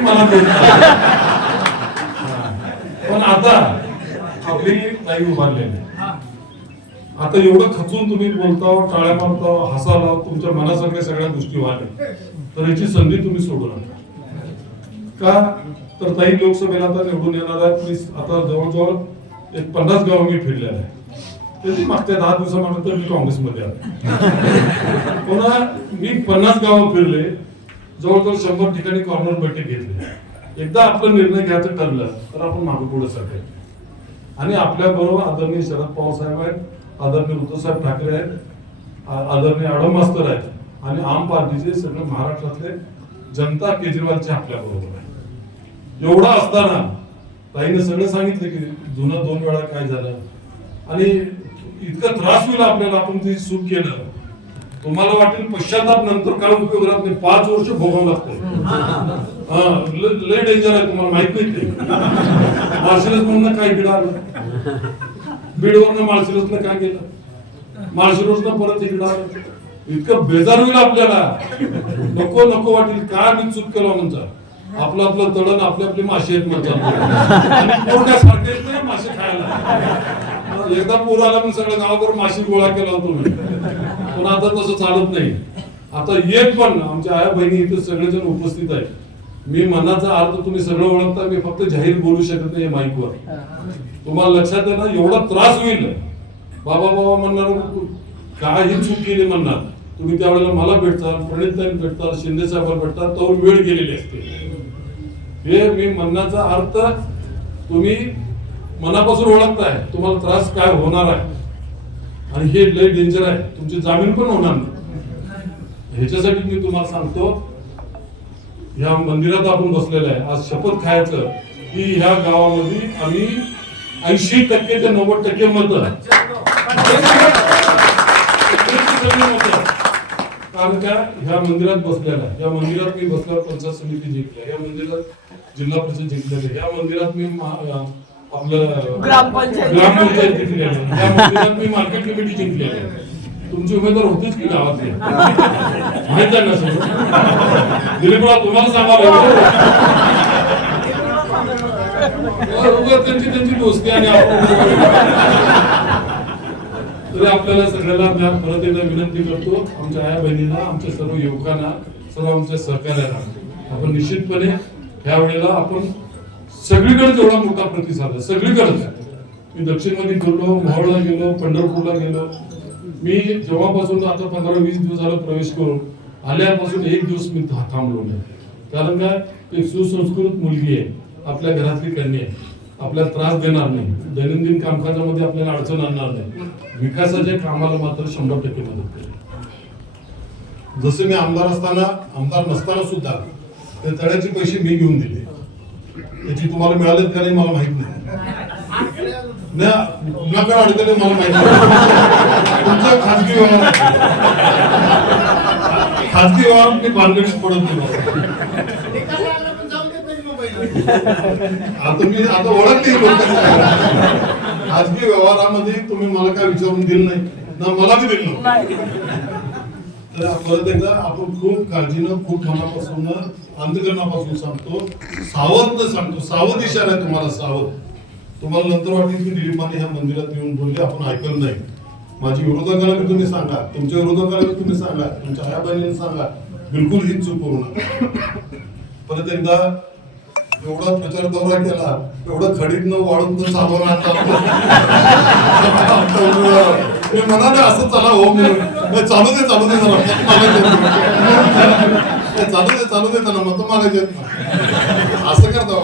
की मला पण आता आपली ताई उभारलेली. आता एवढं खचून तुम्ही बोलता टाळ्या मारता हसाला तुमच्या मनासारख्या सगळ्या गोष्टी व्हायला तर याची संधी तुम्ही सोडू नका का? तर ताई लोकसभेला आता निवडून येणार आहेत. मी आता जवळजवळ एक पन्नास गाव मी फिरलेला आहे. त्याची मागच्या दहा दिवसानंतर मी काँग्रेसमध्ये आलो. पुन्हा मी पन्नास गावं फिरले. जवळजवळ शंभर ठिकाणी कॉर्नर बैठक घेतली. एकदा आपला निर्णय घ्यायचं ठरलं तर आपण मागे पुढे सगळे आणि आपल्या बरोबर आदरणीय शरद पवार साहेब आहेत आदरणीय उद्धवसाहेब ठाकरे आहेत आदरणीय आडम मास्तर आहेत आणि आम पार्टीचे सगळे महाराष्ट्रातले जनता केजरीवालचे आपल्या बरोबर आहे एवढा असताना ताईने सगळं सांगितलं की जुनं दोन वेळा काय झालं. आणि इतका त्रास होईल आपल्याला आपण ते सुख केलं. तुम्हाला वाटेल पश्चाताप नंतर काय उपयोग राहत नाही. पाच वर्ष भोगावं लागतं. हा लय डेंजर आहे तुम्हाला माहीत नाही ते. मार्शलस म्हणून काय इकडं आलं? बीडवरनं माळशिरसला काय केलं माळशिरसनं परत इकडं आलं. इतकं बेजार होईल आपल्याला. नको नको वाटेल. काय मी चूक केलं म्हणजे आपलं आपलं तळण आपली आपली माशी आहेत म्हणतात सारखे नाही मासे खायला. एकदा पूर आला पण सगळं गावभर माशी गोळा केला होतो मी पण आता तसं चालत नाही. आता एक पण आमच्या आया बहिणी इथे सगळेजण उपस्थित आहेत. मी मनाचा अर्थ तुम्ही सगळं ओळखता मी फक्त जाहीर बोलू शकत नाही माईकवर. तुम्हाला लक्षात ना एवढा त्रास होईल. बाबा बाबा म्हणणार काय ही चूक केली म्हणणार. तुम्ही त्यावेळेला मला भेटताल प्रणिताई भेटताल शिंदे साहेबांना भेटताल तो वेळ गेलेली असते. हे मी म्हणण्याचा अर्थ तुम्ही मनापासून ओळखताय. तुम्हाला त्रास काय होणार आहे? आणि हे लय डेंजर आहे. तुमची जामीन पण होणार नाही. ह्याच्यासाठी मी तुम्हाला सांगतो या मंदिरात आपण बसलेलं आहे. आज शपथ खायचं. की ह्या गावामध्ये आम्ही ऐंशी टक्के ते नव्वद टक्के मत. कारण का? ह्या मंदिरात बसलेला आहे. या मंदिरात मी बसल्यावर पंचायत समिती जिंकल्या या मंदिरात जिल्हा परिषद जिंकलेली या मंदिरात मी आपलं ग्रामपंचायत. ग्रामपंचायत जिंकलेली आहे. मी मार्केट कमिटी जिंकलेली आहे. तुमचे उमेदवार होतेच की गावातले माहीत आहे ना दिलीपराव तुम्हाला सांगावं हो, त्यांची त्यांची दोस्ती आणि तरी आपल्याला सगळ्याला मी परत एकदा विनंती करतो आमच्या आया बहिणींना आमच्या सर्व युवकांना सर्व आमच्या सहकार्याला आपण निश्चितपणे ह्या वेळेला आपण सगळीकडे तेवढा मोठा प्रतिसाद आहे. सगळीकडे मी दक्षिणमध्ये फिरलो गेलो पंढरपूरला गेलो. मी जेव्हापासून आता पंधरा वीस दिवसाला प्रवेश करून आल्यापासून एक दिवस मी थांबलो नाही. कारण काय? एक सुसंस्कृत मुलगी आहे. आपल्या घरातली कन्या आहे. आपल्याला त्रास देणार नाही. दैनंदिन कामकाजामध्ये आपल्याला अडचण आणणार नाही. विकासाच्या कामाला मात्र शंभर टक्के मदत करेल. जसे मी आमदार असताना आमदार नसताना सुद्धा ते तळ्याचे पैसे मी घेऊन दिले. त्याची तुम्हाला मिळालेत का नाही मला माहीत नाही. नाही, अडकले मला माहीत नाही. खाजगी व्यवहार खाजगी व्यवहार मी भानगडीत पडत नाही. आता मी आता ओळखते खाजगी व्यवहारामध्ये तुम्ही मला काय विचारून दिलं नाही. ना मला बी दिलं तर परत एकदा आपण खूप काळजीनं खूप मनापासून अंतकरणापासून सांगतो. सावध सांगतो. सावध इशारा आहे तुम्हाला सावध. तुम्हाला नंतर वाटेल की दिलीपाने ह्या मंदिरात येऊन बोलले आपण ऐकलं नाही. माझी विरोधकाला बी तुम्ही सांगा. तुमच्या विरोधकाला बी तुम्ही सांगा. तुमच्या आया बहिणींना सांगा. बिलकुल ही चूक करू नका परत एकदा एवढा प्रचार दौरा केला एवढं खडीत न वाढून तर चालवणार मी म्हणाले असं चला हो म्हणून चालू दे चालू दे चला मत मागायचे चालू दे चालू दे त्याला मत मागायचे असं करतो